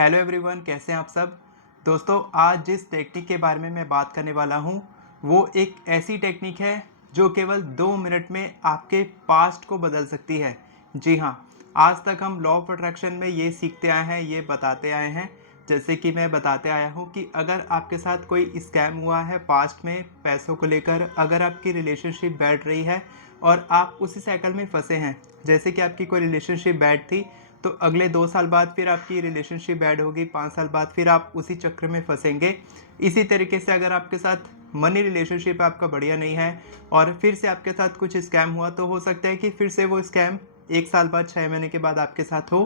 Hello everyone, कैसे हैं आप सब। दोस्तों, आज जिस टेक्निक के बारे में मैं बात करने वाला हूँ वो एक ऐसी टेक्निक है जो केवल 2 मिनट में आपके पास्ट को बदल सकती है। जी हाँ, आज तक हम लॉ ऑफ अट्रैक्शन में ये सीखते आए हैं, ये बताते आए हैं। जैसे कि मैं बताते आया हूँ कि अगर आपके साथ कोई स्कैम हुआ है पास्ट में पैसों को लेकर, अगर आपकी रिलेशनशिप बैठ रही है और आप उसी साइकिल में फंसे हैं, जैसे कि आपकी कोई रिलेशनशिप बैड थी तो अगले 2 साल बाद फिर आपकी रिलेशनशिप बैड होगी, 5 साल बाद फिर आप उसी चक्र में फंसेंगे। इसी तरीके से अगर आपके साथ मनी रिलेशनशिप आपका बढ़िया नहीं है और फिर से आपके साथ कुछ स्कैम हुआ तो हो सकता है कि फिर से वो स्कैम 1 साल बाद, 6 महीने के बाद आपके साथ हो,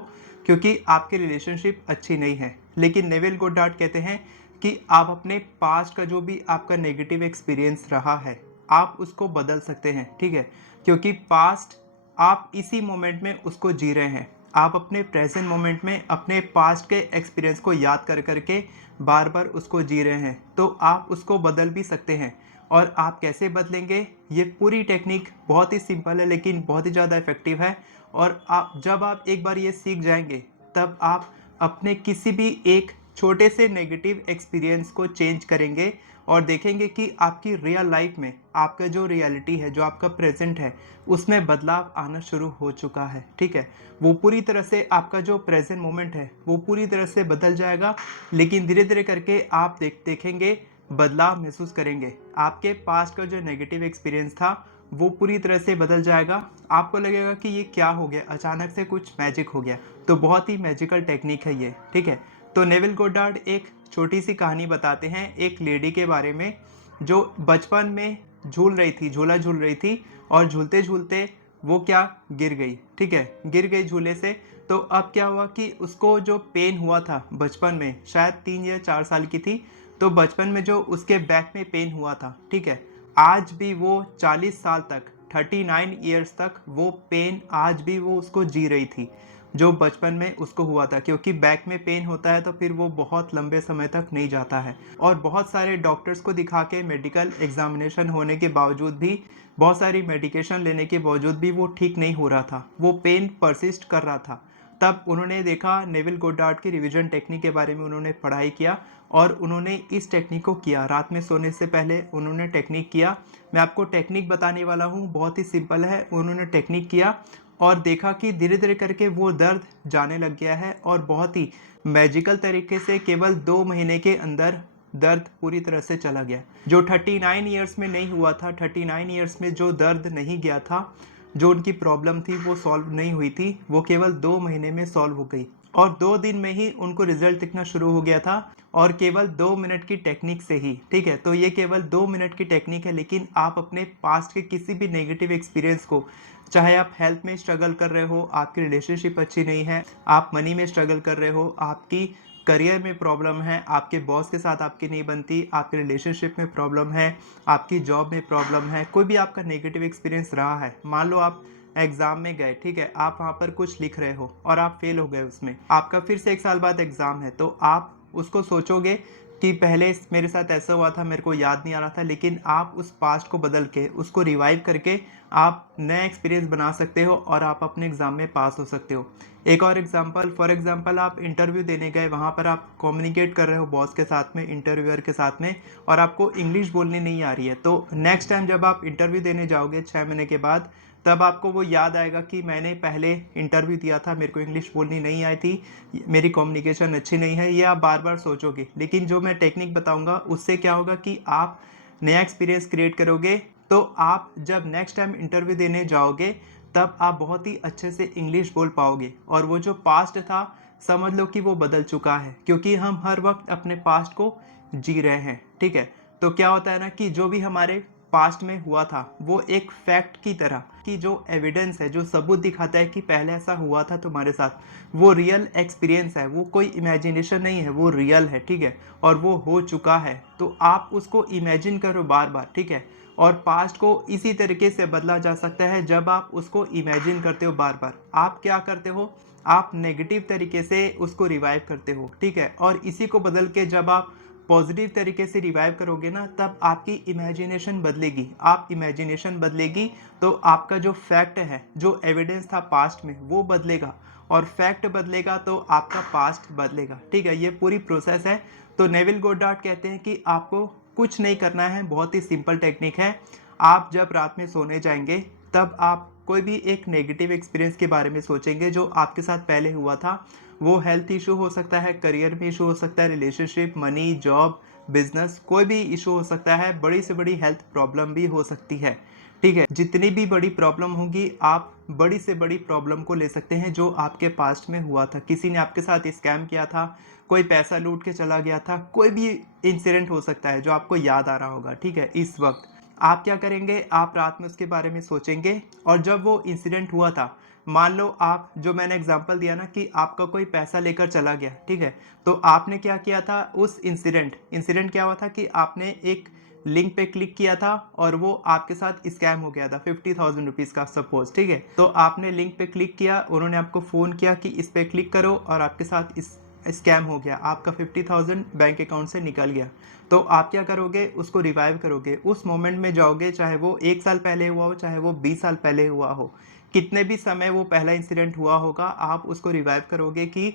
क्योंकि आपकी रिलेशनशिप अच्छी नहीं है। लेकिन नेविल गोडार्ड कहते हैं कि आप अपने पास्ट का जो भी आपका नेगेटिव एक्सपीरियंस रहा है आप उसको बदल सकते हैं, ठीक है। क्योंकि पास्ट आप इसी मोमेंट में उसको जी रहे हैं। आप अपने प्रेजेंट मोमेंट में अपने पास्ट के एक्सपीरियंस को याद कर करके बार बार उसको जी रहे हैं, तो आप उसको बदल भी सकते हैं। और आप कैसे बदलेंगे, ये पूरी टेक्निक बहुत ही सिंपल है लेकिन बहुत ही ज़्यादा इफेक्टिव है। और जब आप एक बार ये सीख जाएंगे तब आप अपने किसी भी एक छोटे से नेगेटिव एक्सपीरियंस को चेंज करेंगे और देखेंगे कि आपकी रियल लाइफ में आपका जो रियलिटी है, जो आपका प्रेजेंट है, उसमें बदलाव आना शुरू हो चुका है, ठीक है। वो पूरी तरह से आपका जो प्रेजेंट मोमेंट है वो पूरी तरह से बदल जाएगा। लेकिन धीरे धीरे करके आप देखेंगे, बदलाव महसूस करेंगे। आपके पास्ट का जो नेगेटिव एक्सपीरियंस था वो पूरी तरह से बदल जाएगा। आपको लगेगा कि ये क्या हो गया, अचानक से कुछ मैजिक हो गया। तो बहुत ही मैजिकल टेक्निक है ये, ठीक है। तो नेविल गोडार्ड एक छोटी सी कहानी बताते हैं एक लेडी के बारे में जो बचपन में झूल रही थी, झूला झूल रही थी और झूलते झूलते वो क्या, गिर गई, ठीक है। गिर गई झूले से। तो अब क्या हुआ कि उसको जो पेन हुआ था बचपन में, शायद 3 या 4 साल की थी, तो बचपन में जो उसके बैक में पेन हुआ था, ठीक है, आज भी वो 40 साल तक, 39 ईयर्स तक वो पेन आज भी वो उसको जी रही थी जो बचपन में उसको हुआ था। क्योंकि बैक में पेन होता है तो फिर वो बहुत लंबे समय तक नहीं जाता है। और बहुत सारे डॉक्टर्स को दिखा के, मेडिकल एग्जामिनेशन होने के बावजूद भी, बहुत सारी मेडिकेशन लेने के बावजूद भी वो ठीक नहीं हो रहा था, वो पेन परसिस्ट कर रहा था। तब उन्होंने देखा, नेविल गोडार्ड की रिवीजन टेक्निक के बारे में उन्होंने पढ़ाई किया और उन्होंने इस टेक्निक को किया। रात में सोने से पहले उन्होंने टेक्निक किया। मैं आपको टेक्निक बताने वाला हूँ, बहुत ही सिंपल है। उन्होंने टेक्निक किया और देखा कि धीरे धीरे करके वो दर्द जाने लग गया है और बहुत ही मैजिकल तरीके से केवल 2 महीने के अंदर दर्द पूरी तरह से चला गया। जो 39 ईयर्स में नहीं हुआ था, 39 ईयर्स में जो दर्द नहीं गया था, जो उनकी प्रॉब्लम थी वो सॉल्व नहीं हुई थी, वो केवल 2 महीने में सॉल्व हो गई। और 2 दिन में ही उनको रिजल्ट दिखना शुरू हो गया था, और केवल 2 मिनट की टेक्निक से ही, ठीक है। तो ये केवल 2 मिनट की टेक्निक है, लेकिन आप अपने पास्ट के किसी भी नेगेटिव एक्सपीरियंस को, चाहे आप हेल्थ में स्ट्रगल कर रहे हो, आपकी रिलेशनशिप अच्छी नहीं है, आप मनी में स्ट्रगल कर रहे हो, आपकी करियर में प्रॉब्लम है, आपके बॉस के साथ आपकी नहीं बनती, आपके रिलेशनशिप में प्रॉब्लम है, आपकी जॉब में प्रॉब्लम है, कोई भी आपका नेगेटिव एक्सपीरियंस रहा है। मान लो आप एग्जाम में गए, ठीक है, आप वहाँ पर कुछ लिख रहे हो और आप फेल हो गए उसमें, आपका फिर से 1 साल बाद एग्जाम है, तो आप उसको सोचोगे कि पहले मेरे साथ ऐसा हुआ था, मेरे को याद नहीं आ रहा था। लेकिन आप उस पास्ट को बदल के, उसको रिवाइव करके आप नया एक्सपीरियंस बना सकते हो और आप अपने एग्ज़ाम में पास हो सकते हो। एक और एग्जांपल, फॉर एग्जांपल आप इंटरव्यू देने गए, वहाँ पर आप कम्युनिकेट कर रहे हो बॉस के साथ में, इंटरव्यूअर के साथ में, और आपको इंग्लिश बोलनी नहीं आ रही है। तो नेक्स्ट टाइम जब आप इंटरव्यू देने जाओगे 6 महीने के बाद, तब आपको वो याद आएगा कि मैंने पहले इंटरव्यू दिया था, मेरे को इंग्लिश बोलनी नहीं आई थी, मेरी कम्युनिकेशन अच्छी नहीं है, ये आप बार बार सोचोगे। लेकिन जो मैं टेक्निक बताऊंगा उससे क्या होगा कि आप नया एक्सपीरियंस क्रिएट करोगे। तो आप जब नेक्स्ट टाइम इंटरव्यू देने जाओगे तब आप बहुत ही अच्छे से इंग्लिश बोल पाओगे, और वो जो पास्ट था समझ लो कि वो बदल चुका है, क्योंकि हम हर वक्त अपने पास्ट को जी रहे हैं, ठीक है। तो क्या होता है ना कि जो भी हमारे पास्ट में हुआ था वो एक फैक्ट की तरह, कि जो एविडेंस है, जो सबूत दिखाता है कि पहले ऐसा हुआ था तुम्हारे साथ, वो रियल एक्सपीरियंस है, वो कोई इमेजिनेशन नहीं है, वो रियल है, ठीक है, और वो हो चुका है। तो आप उसको इमेजिन करो बार बार, ठीक है। और पास्ट को इसी तरीके से बदला जा सकता है, जब आप उसको इमेजिन करते हो बार बार। आप क्या करते हो, आप नेगेटिव तरीके से उसको रिवाइव करते हो, ठीक है। और इसी को बदल के जब आप पॉजिटिव तरीके से रिवाइव करोगे ना, तब आपकी इमेजिनेशन बदलेगी। आप इमेजिनेशन बदलेगी तो आपका जो फैक्ट है, जो एविडेंस था पास्ट में, वो बदलेगा। और फैक्ट बदलेगा तो आपका पास्ट बदलेगा। ठीक है, ये पूरी प्रोसेस है। तो नेविल गोडार्ड कहते हैं कि आपको कुछ नहीं करना है, बहुत ही सिंपल टेक्निक है। आप जब रात में सोने जाएंगे तब आप कोई भी एक नेगेटिव एक्सपीरियंस के बारे में सोचेंगे जो आपके साथ पहले हुआ था। वो हेल्थ इशू हो सकता है, करियर में इशू हो सकता है, रिलेशनशिप, मनी, जॉब, बिजनेस, कोई भी इशू हो सकता है, बड़ी से बड़ी हेल्थ प्रॉब्लम भी हो सकती है। ठीक है, जितनी भी बड़ी प्रॉब्लम होगी आप बड़ी से बड़ी प्रॉब्लम को ले सकते हैं जो आपके पास्ट में हुआ था। किसी ने आपके साथ स्कैम किया था, कोई पैसा लूट के चला गया था, कोई भी इंसिडेंट हो सकता है जो आपको याद आ रहा होगा। ठीक है, इस वक्त आप क्या करेंगे, आप रात में उसके बारे में सोचेंगे और जब वो इंसिडेंट हुआ था, मान लो आप, जो मैंने एग्जांपल दिया ना कि आपका कोई पैसा लेकर चला गया, ठीक है, तो आपने क्या किया था, उस इंसिडेंट क्या हुआ था कि आपने एक लिंक पे क्लिक किया था और वो आपके साथ स्कैम हो गया था 50,000 रुपीज़ का सपोज। ठीक है, तो आपने लिंक पे क्लिक किया, उन्होंने आपको फ़ोन किया कि इस पे क्लिक करो और आपके साथ इस स्कैम हो गया, आपका 50,000 बैंक अकाउंट से निकल गया। तो आप क्या करोगे, उसको रिवाइव करोगे, उस मोमेंट में जाओगे, चाहे वो 1 साल पहले हुआ हो, चाहे वो 20 साल पहले हुआ हो, कितने भी समय वो पहला इंसिडेंट हुआ होगा, आप उसको रिवाइव करोगे कि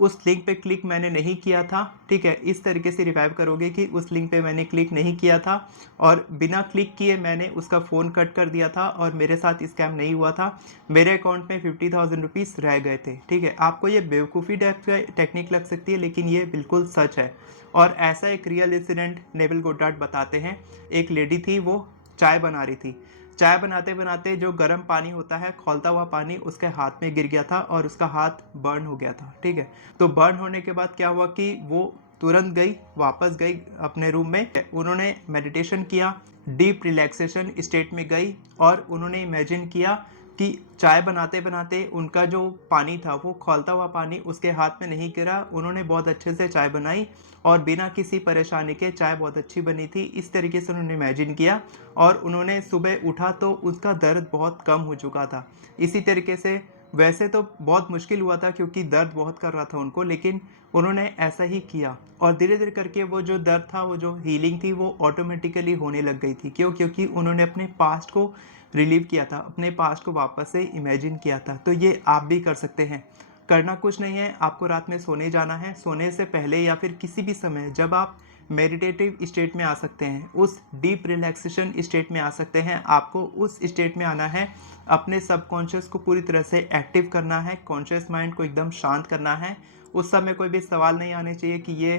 उस लिंक पे क्लिक मैंने नहीं किया था। ठीक है, इस तरीके से रिवाइव करोगे कि उस लिंक पे मैंने क्लिक नहीं किया था और बिना क्लिक किए मैंने उसका फ़ोन कट कर दिया था और मेरे साथ स्कैम नहीं हुआ था, मेरे अकाउंट में 50,000 रुपीज़ रह गए थे। ठीक है, आपको ये बेवकूफ़ी टाइप का टेक्निक लग सकती है लेकिन ये बिल्कुल सच है। और ऐसा एक रियल इंसिडेंट नेविल गोडार्ड बताते हैं। एक लेडी थी, वो चाय बना रही थी, चाय बनाते बनाते जो गर्म पानी होता है, खौलता हुआ पानी, उसके हाथ में गिर गया था और उसका हाथ बर्न हो गया था। ठीक है, तो बर्न होने के बाद क्या हुआ कि वो तुरंत वापस गई अपने रूम में, उन्होंने मेडिटेशन किया, डीप रिलैक्सेशन स्टेट में गई और उन्होंने इमेजिन किया कि चाय बनाते बनाते उनका जो पानी था, वो खौलता हुआ पानी उसके हाथ में नहीं गिरा, उन्होंने बहुत अच्छे से चाय बनाई और बिना किसी परेशानी के चाय बहुत अच्छी बनी थी। इस तरीके से उन्होंने इमेजिन किया और उन्होंने सुबह उठा तो उसका दर्द बहुत कम हो चुका था। इसी तरीके से, वैसे तो बहुत मुश्किल हुआ था क्योंकि दर्द बहुत कर रहा था उनको, लेकिन उन्होंने ऐसा ही किया और धीरे धीरे करके वो जो दर्द था, वो जो हीलिंग थी, वो ऑटोमेटिकली होने लग गई थी। क्यों? क्योंकि उन्होंने अपने पास्ट को रिलीव किया था, अपने पास्ट को वापस से इमेजिन किया था। तो ये आप भी कर सकते हैं। करना कुछ नहीं है, आपको रात में सोने जाना है, सोने से पहले या फिर किसी भी समय जब आप मेडिटेटिव स्टेट में आ सकते हैं, उस डीप रिलैक्सेशन स्टेट में आ सकते हैं, आपको उस स्टेट में आना है, अपने सबकॉन्शियस को पूरी तरह से एक्टिव करना है, कॉन्शियस माइंड को एकदम शांत करना है। उस समय कोई भी सवाल नहीं आने चाहिए कि ये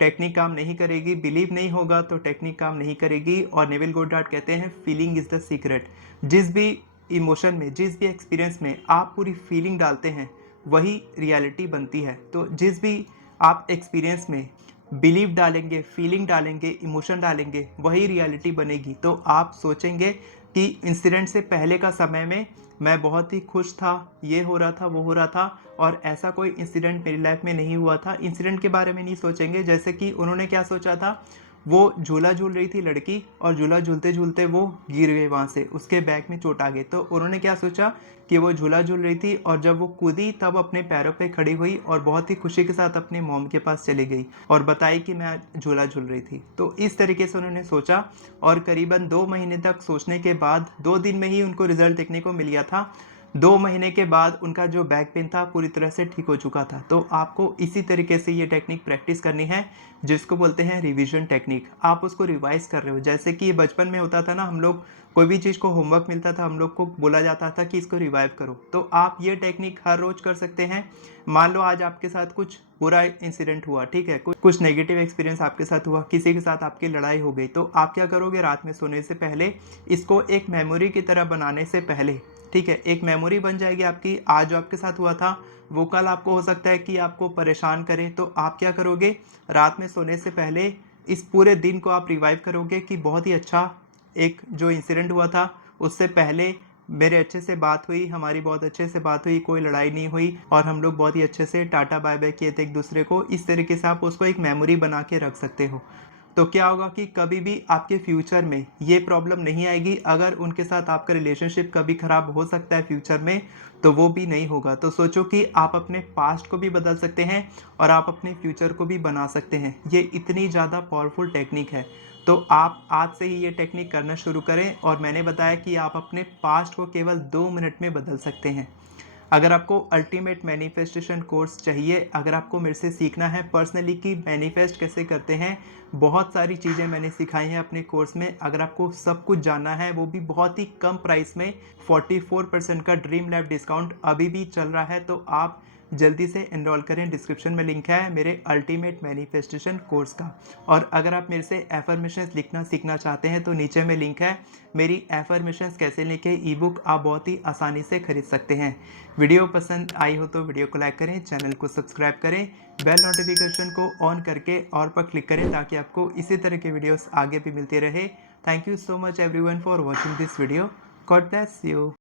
टेक्निक काम नहीं करेगी, बिलीव नहीं होगा तो टेक्निक काम नहीं करेगी। और नेविल गोडार्ड कहते हैं फीलिंग इज़ द सीक्रेट। जिस भी इमोशन में, जिस भी एक्सपीरियंस में आप पूरी फीलिंग डालते हैं, वही रियलिटी बनती है। तो जिस भी आप एक्सपीरियंस में बिलीव डालेंगे, फीलिंग डालेंगे, इमोशन डालेंगे, वही रियलिटी बनेगी। तो आप सोचेंगे कि इंसिडेंट से पहले का समय में मैं बहुत ही खुश था, ये हो रहा था, वो हो रहा था और ऐसा कोई इंसिडेंट मेरी लाइफ में नहीं हुआ था। इंसिडेंट के बारे में नहीं सोचेंगे, जैसे कि उन्होंने क्या सोचा था, वो झूला झूल रही थी लड़की और झूला झूलते झूलते वो गिर गई, वहाँ से उसके बैक में चोट आ गई। तो उन्होंने क्या सोचा कि वो झूला झूल रही थी और जब वो कूदी तब अपने पैरों पे खड़ी हुई और बहुत ही खुशी के साथ अपने मॉम के पास चली गई और बताई कि मैं झूला झूल रही थी। तो इस तरीके से उन्होंने सोचा और करीबन 2 महीने तक सोचने के बाद 2 दिन में ही उनको रिजल्ट देखने को मिल गया था। 2 महीने के बाद उनका जो बैक पेन था पूरी तरह से ठीक हो चुका था। तो आपको इसी तरीके से ये टेक्निक प्रैक्टिस करनी है, जिसको बोलते हैं रिवीजन टेक्निक। आप उसको रिवाइज कर रहे हो, जैसे कि बचपन में होता था ना, हम लोग कोई भी चीज़ को होमवर्क मिलता था, हम लोग को बोला जाता था कि इसको रिवाइव करो। तो आप ये टेक्निक हर रोज कर सकते हैं। मान लो आज आपके साथ कुछ बुरा इंसिडेंट हुआ, ठीक है, कुछ नेगेटिव एक्सपीरियंस आपके साथ हुआ, किसी के साथ आपकी लड़ाई हो गई, तो आप क्या करोगे, रात में सोने से पहले इसको एक मेमोरी की तरह बनाने से पहले, ठीक है, एक मेमोरी बन जाएगी आपकी। आज जो आपके साथ हुआ था वो कल आपको हो सकता है कि आपको परेशान करे, तो आप क्या करोगे, रात में सोने से पहले इस पूरे दिन को आप रिवाइव करोगे कि बहुत ही अच्छा एक जो इंसिडेंट हुआ था, उससे पहले मेरे अच्छे से बात हुई, हमारी बहुत अच्छे से बात हुई, कोई लड़ाई नहीं हुई और हम लोग बहुत ही अच्छे से टाटा बाय बाय किए थे एक दूसरे को। इस तरीके से आप उसको एक मेमोरी बना के रख सकते हो। तो क्या होगा कि कभी भी आपके फ्यूचर में ये प्रॉब्लम नहीं आएगी। अगर उनके साथ आपका रिलेशनशिप कभी ख़राब हो सकता है फ्यूचर में, तो वो भी नहीं होगा। तो सोचो कि आप अपने पास्ट को भी बदल सकते हैं और आप अपने फ्यूचर को भी बना सकते हैं। ये इतनी ज़्यादा पावरफुल टेक्निक है। तो आप आज से ही ये टेक्निक करना शुरू करें और मैंने बताया कि आप अपने पास्ट को केवल 2 मिनट में बदल सकते हैं। अगर आपको अल्टीमेट मैनिफेस्टेशन कोर्स चाहिए, अगर आपको मेरे से सीखना है पर्सनली कि मैनिफेस्ट कैसे करते हैं, बहुत सारी चीज़ें मैंने सिखाई हैं अपने कोर्स में। अगर आपको सब कुछ जानना है, वो भी बहुत ही कम प्राइस में, 44% का ड्रीम लैब डिस्काउंट अभी भी चल रहा है, तो आप जल्दी से एनरोल करें। डिस्क्रिप्शन में लिंक है मेरे अल्टीमेट मैनिफेस्टेशन कोर्स का। और अगर आप मेरे से एफर्मेशंस लिखना सीखना चाहते हैं तो नीचे में लिंक है मेरी एफर्मेशंस कैसे लिखें ई बुक, आप बहुत ही आसानी से खरीद सकते हैं। वीडियो पसंद आई हो तो वीडियो को लाइक करें, चैनल को सब्सक्राइब करें, बेल नोटिफिकेशन को ऑन करके और पर क्लिक करें ताकि आपको इसी तरह के वीडियोस आगे भी मिलते रहे। Thank you so much everyone for watching this video. God bless you.